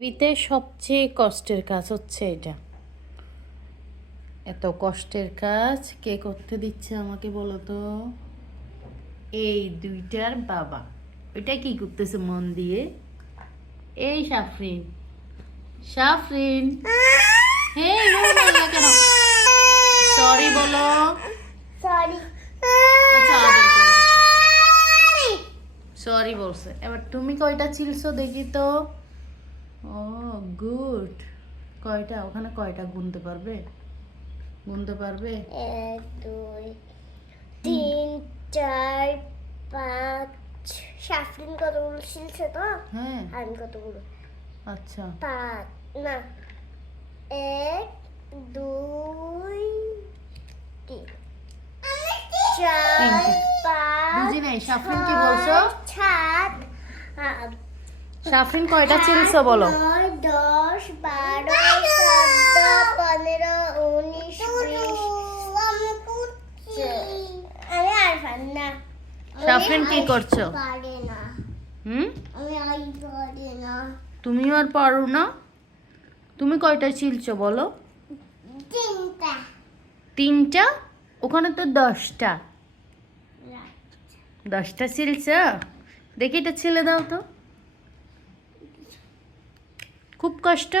পৃথিবীতে সবচেয়ে কষ্টের কাজ হচ্ছে এটা। এত কষ্টের কাজ কে করতে দিচ্ছে আমাকে বলো তো? এই দুইটার বাবা। ওইটা কি করতেছে মন দিয়ে? এই সাফরিন। সাফরিন। হে কেন? সরি বলো। সরি আচ্ছা সরি বলছে। এবার তুমি কয়টা চিলছো দেখি তো? ও গুড। কয়টা? ওখানে কয়টা গুনতে পারবে? গুনতে পারবে? এক দুই তিন চার পাঁচ সাফরিন কতগুলো? ছিলছে তো? হ্যাঁ। আমি কতগুলো? আচ্ছা। পাঁচ। না। এক দুই তিন। চার পাঁচ বুঝি নাই। সাফরিন কি বলছো? সাত সাফরিন কয়টা চিলছো বলো? দশ বারো চোদ্দ পনেরো উনিশ আমি আর পারি না। সাফরিন কি করছ? হুম? তুমিও আর পারো না? তুমি কয়টা চিলছো বলো? তিনটা। তিনটা? ওখানে তো দশটা। দশটা চিলছ? দেখি এটা ছেলে দাও তো। খুব কষ্ট?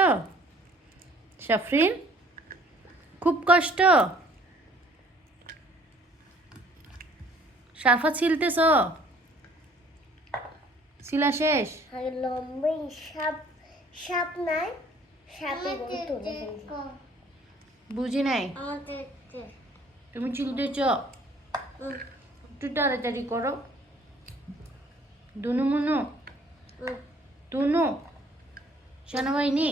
সাফরিন খুব কষ্ট? সাফা ছিলতেছ? শিলা শেষ? লম্বাই সাপ সাপ নাই সাপে বুঝি নাই? তুমি চিলতেছ একটু তাড়াতাড়ি করো। দুনু মুনু? টুনু সোনামাইনি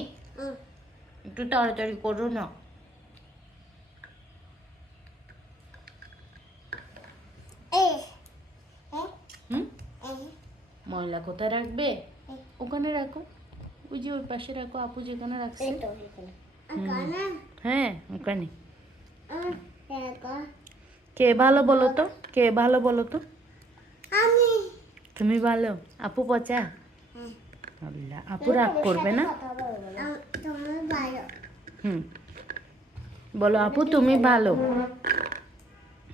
একটু তাড়াতাড়ি করো না। হুম? ময়লা কোথায় রাখবে? ওখানে রাখো। ওই যে ওর পাশে রাখো আপু যেখানে রাখছে। হ্যাঁ ওখানে। কে ভালো বলো তো? কে ভালো বলো তো? আমি। তুমি ভালো? আপু পচা? আল্লাহ আপু রাগ করবে না? হুম। বলো আপু তুমি ভালো।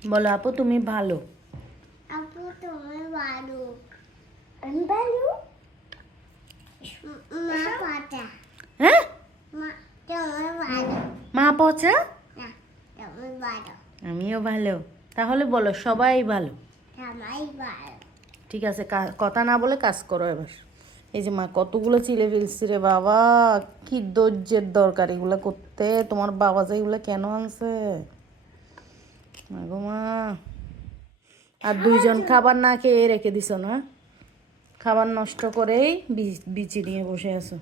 বলো আপু তুমি ভালো। আপু তুমি ভালো। আমি ভালো? মা পাতা হ্যাঁ? মা তুমি ভালো। মা পচা? না তুমি ভালো। আমিও ভালো। তাহলে বলো সবাই ভালো। সবাই ভালো। ঠিক আছে কথা না বলে কাজ করো এবার। এই যে মা কতগুলো চিলে ফেলছি রে বাবা। কি ধৈর্যের দরকার এগুলো করতে। তোমার বাবা যে এগুলো কেন আনছে? মা গো মা। আর দুইজন খাবার না খেয়ে রেখে দিছ না? খাবার নষ্ট করেই বিচি নিয়ে বসে আছো।